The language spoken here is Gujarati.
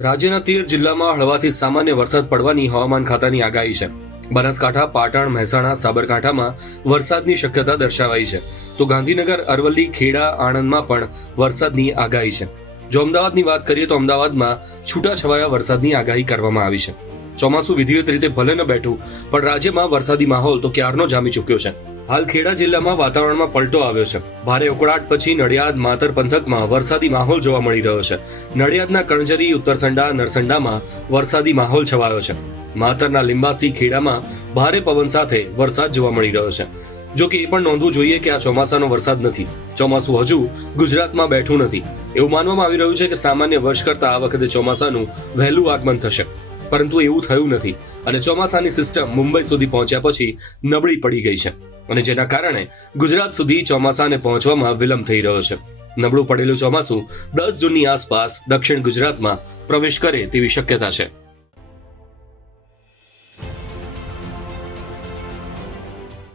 રાજ્યના તેર જિલ્લામાં હળવાથી સામાન્ય વરસાદ પડવાની હવામાન ખાતાની આગાહી છે. બનાસકાંઠા, પાટણ, મહેસાણા, સાબરકાંઠામાં વરસાદની શક્યતા દર્શાવાઈ છે. તો ગાંધીનગર, અરવલ્લી, ખેડા, આણંદમાં પણ વરસાદની આગાહી છે. જો અમદાવાદની વાત કરીએ તો અમદાવાદમાં છૂટાછવાયા વરસાદની આગાહી કરવામાં આવી છે. ચોમાસું વિધિવત રીતે ભલે ન બેઠું, પણ રાજ્યમાં વરસાદી માહોલ તો ક્યારનો જામી ચૂક્યો છે. હાલ ખેડા જિલ્લામાં વાતાવરણમાં પલટો આવ્યો છે. ભારે ઉકળાટ પછી નડિયાદ, માતર પંથકમાં વરસાદી માહોલ જોવા મળી રહ્યો છે. નડિયાદના કણજરી, ઉત્તરસંડા, નરસંડામાં વરસાદી માહોલ છવાયો છે. માતરના લિંબાસી ખેડામાં ભારે પવન સાથે વરસાદ જોવા મળી રહ્યો છે. જો કે એ પણ નોંધવું જોઈએ કે આ ચોમાસાનો વરસાદ નથી. ચોમાસું હજુ ગુજરાતમાં બેઠું નથી. એવું માનવામાં આવી રહ્યું છે કે સામાન્ય વર્ષ કરતા આ વખતે ચોમાસાનું વહેલું આગમન થશે. પરંતુ એવું થયું નથી. અને ચોમાસાની સિસ્ટમ મુંબઈ સુધી પહોંચ્યા પછી નબળી પડી ગઈ છે. અને જેના કારણે ગુજરાત સુધી ચોમાસાને પહોંચવામાં વિલંબ થઈ રહ્યો છે. નબળું પડેલું ચોમાસું દસ જૂનની આસપાસ દક્ષિણ ગુજરાતમાં પ્રવેશ કરે તેવી શક્યતા છે.